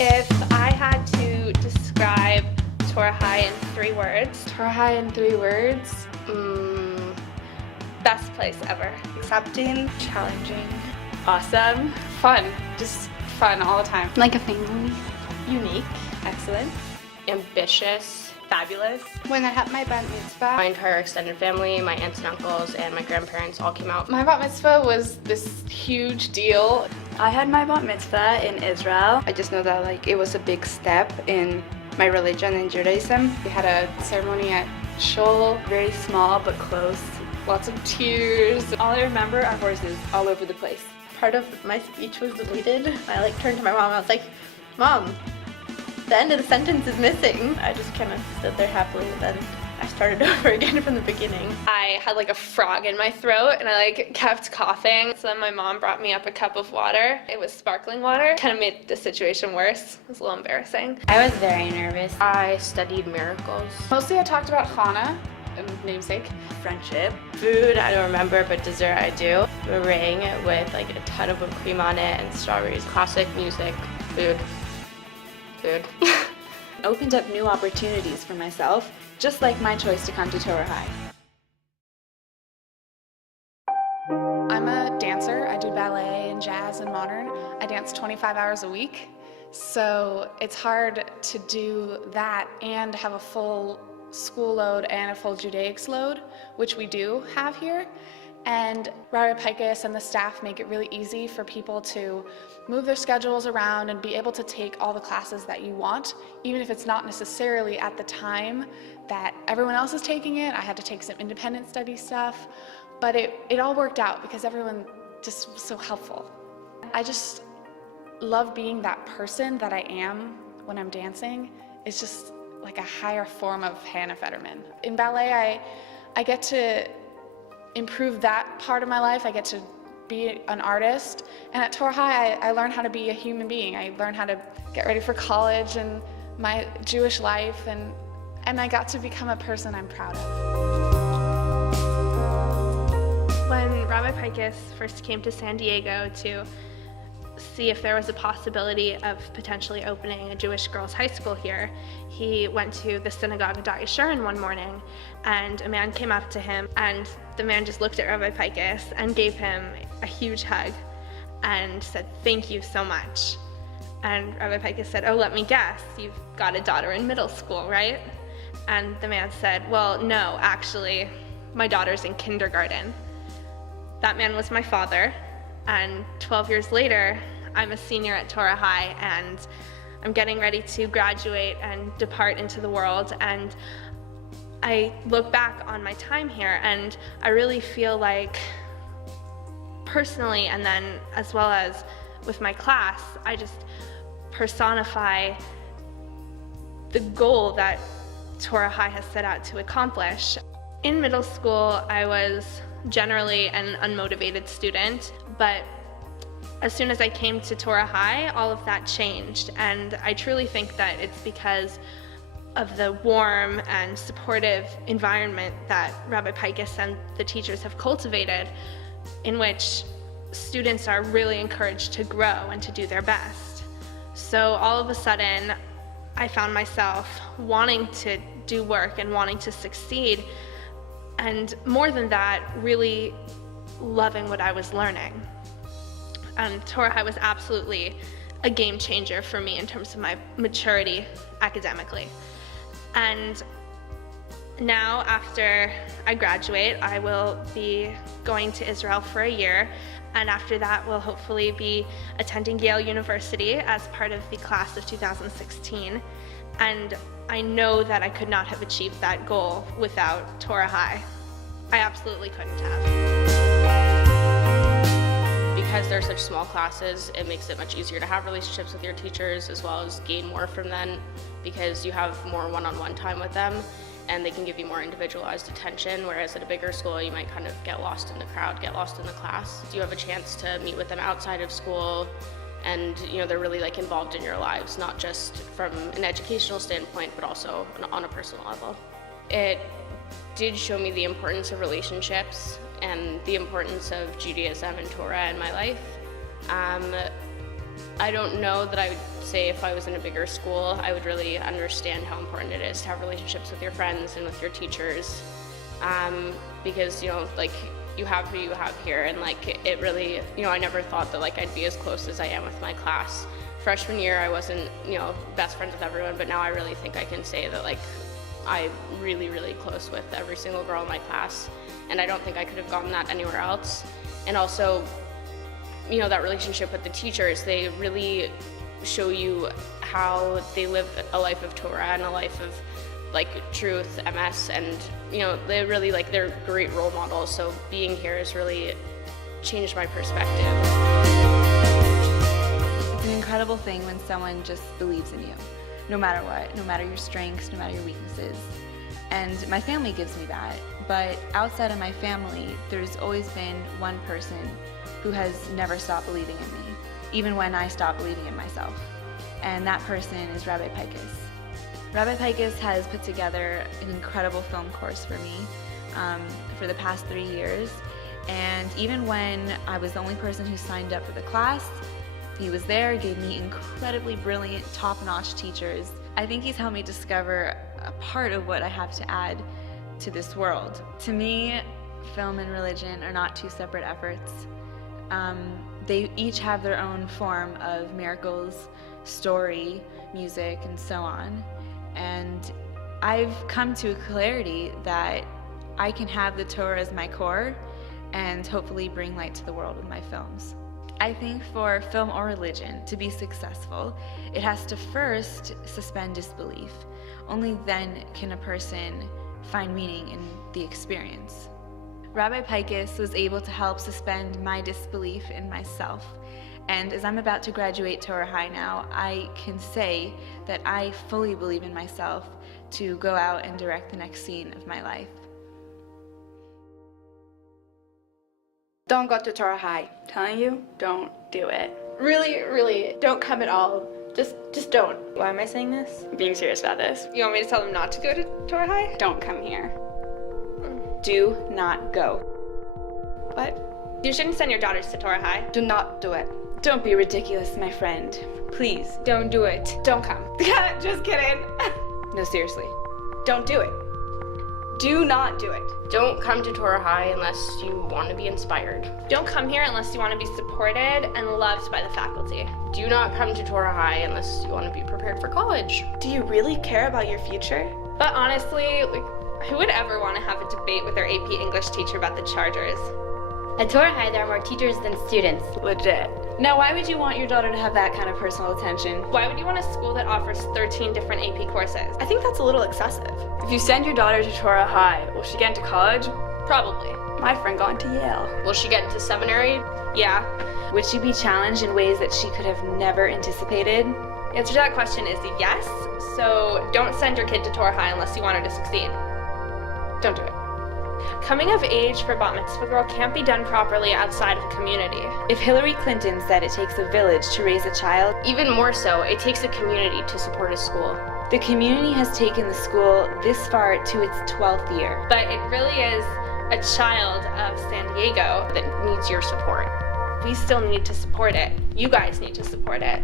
If I had to describe Torah High in 3 words, Torah High in 3 words. best place ever. Accepting. Challenging. Awesome. Fun. Just fun all the time. Like a family. Unique. Excellent. Ambitious. Fabulous. When I had my bat mitzvah, My entire extended family, my aunts and uncles, and my grandparents all came out. my bat mitzvah was this huge deal. I had my bat mitzvah in Israel. I just know that it was a big step in my religion in Judaism. We had a ceremony at Shul. Very small but close. Lots of tears. All I remember are horses all over the place. Part of my speech was deleted. I turned to my mom and I was like, Mom, the end of the sentence is missing. I just kind of stood there happily and then I started over again from the beginning. I had a frog in my throat and I kept coughing. So then my mom brought me up a cup of water. It was sparkling water. Kind of made the situation worse. It was a little embarrassing. I was very nervous. I studied miracles. Mostly I talked about Hannah, namesake. Friendship. Food, I don't remember, but dessert I do. Meringue with a ton of whipped cream on it and strawberries. Classic music, food. Opened up new opportunities for myself, just like my choice to come to Torah High. I'm a dancer. I do ballet and jazz and modern. I dance 25 hours a week. So it's hard to do that and have a full school load and a full Judaics load, which we do have here. And Rabbi Pikus and the staff make it really easy for people to move their schedules around and be able to take all the classes that you want, even if it's not necessarily at the time that everyone else is taking it. I had to take some independent study stuff, but it all worked out because everyone just was so helpful. I just love being that person that I am when I'm dancing. It's just like a higher form of Hannah Fetterman. In ballet, I get to improve that part of my life. I get to be an artist. And at Torah High, I learn how to be a human being. I learn how to get ready for college and my Jewish life, and I got to become a person I'm proud of. When Rabbi Pikus first came to San Diego to see if there was a possibility of potentially opening a Jewish girls' high school here, he went to the synagogue of Yeshurun one morning, and a man came up to him, and the man just looked at Rabbi Pikus and gave him a huge hug and said, "Thank you so much." And Rabbi Pikus said, "Oh, let me guess, you've got a daughter in middle school, right?" And the man said, "Well, no, actually, my daughter's in kindergarten." That man was my father, and 12 years later, I'm a senior at Torah High, and I'm getting ready to graduate and depart into the world. And I look back on my time here, and I really feel like, personally, and then as well as with my class, I just personify the goal that Torah High has set out to accomplish. In middle school, I was generally an unmotivated student, but as soon as I came to Torah High, all of that changed, and I truly think that it's because of the warm and supportive environment that Rabbi Pikus and the teachers have cultivated, in which students are really encouraged to grow and to do their best. So all of a sudden, I found myself wanting to do work and wanting to succeed, and more than that, really loving what I was learning. And Torah High was absolutely a game changer for me in terms of my maturity academically. And now, after I graduate, I will be going to Israel for a year, and after that we'll hopefully be attending Yale University as part of the class of 2016. And I know that I could not have achieved that goal without Torah High. I absolutely couldn't have. Because they're such small classes, it makes it much easier to have relationships with your teachers as well as gain more from them, because you have more one-on-one time with them and they can give you more individualized attention, whereas at a bigger school you might kind of get lost in the crowd, get lost in the class. You have a chance to meet with them outside of school, and they're really involved in your lives, not just from an educational standpoint but also on a personal level. It did show me the importance of relationships and the importance of Judaism and Torah in my life. I don't know that I would say if I was in a bigger school, I would really understand how important it is to have relationships with your friends and with your teachers. Because, like, you have who you have here, and like, it really, I never thought that like I'd be as close as I am with my class. Freshman year, I wasn't, best friends with everyone, but now I really think I can say that like, I'm really, really close with every single girl in my class, and I don't think I could have gotten that anywhere else. And also, that relationship with the teachers, they really show you how they live a life of Torah and a life of like truth, MS, and they really they're great role models. So being here has really changed my perspective. It's an incredible thing when someone just believes in you, no matter what, no matter your strengths, no matter your weaknesses. And my family gives me that, but outside of my family, there's always been one person who has never stopped believing in me, even when I stopped believing in myself. And that person is Rabbi Pikus. Rabbi Pikus has put together an incredible film course for me for the past 3 years. And even when I was the only person who signed up for the class, he was there, gave me incredibly brilliant, top-notch teachers. I think he's helped me discover a part of what I have to add to this world. To me, film and religion are not two separate efforts. They each have their own form of miracles, story, music, and so on. And I've come to a clarity that I can have the Torah as my core and hopefully bring light to the world with my films. I think for film or religion to be successful, it has to first suspend disbelief. Only then can a person find meaning in the experience. Rabbi Pikus was able to help suspend my disbelief in myself. And as I'm about to graduate Torah High now, I can say that I fully believe in myself to go out and direct the next scene of my life. Don't go to Torah High. Telling you, don't do it. Really, really, don't come at all. Just don't. Why am I saying this? I'm being serious about this. You want me to tell them not to go to Torah High? Don't come here. Do not go. What? You shouldn't send your daughters to Torah High. Do not do it. Don't be ridiculous, my friend. Please. Don't do it. Don't come. Just kidding. No, seriously. Don't do it. Do not do it. Don't come to Torah High unless you want to be inspired. Don't come here unless you want to be supported and loved by the faculty. Do not come to Torah High unless you want to be prepared for college. Do you really care about your future? But honestly, who would ever want to have a debate with their AP English teacher about the Chargers? At Torah High, there are more teachers than students. Legit. Now, why would you want your daughter to have that kind of personal attention? Why would you want a school that offers 13 different AP courses? I think that's a little excessive. If you send your daughter to Torah High, will she get into college? Probably. My friend got into Yale. Will she get into seminary? Yeah. Would she be challenged in ways that she could have never anticipated? The answer to that question is yes. So don't send your kid to Torah High unless you want her to succeed. Don't do it. Coming of age for bat mitzvah girl can't be done properly outside of a community. If Hillary Clinton said it takes a village to raise a child, Even more so, it takes a community to support a school. the community has taken the school this far to its 12th year. But it really is a child of San Diego. That needs your support. We still need to support it. You guys need to support it.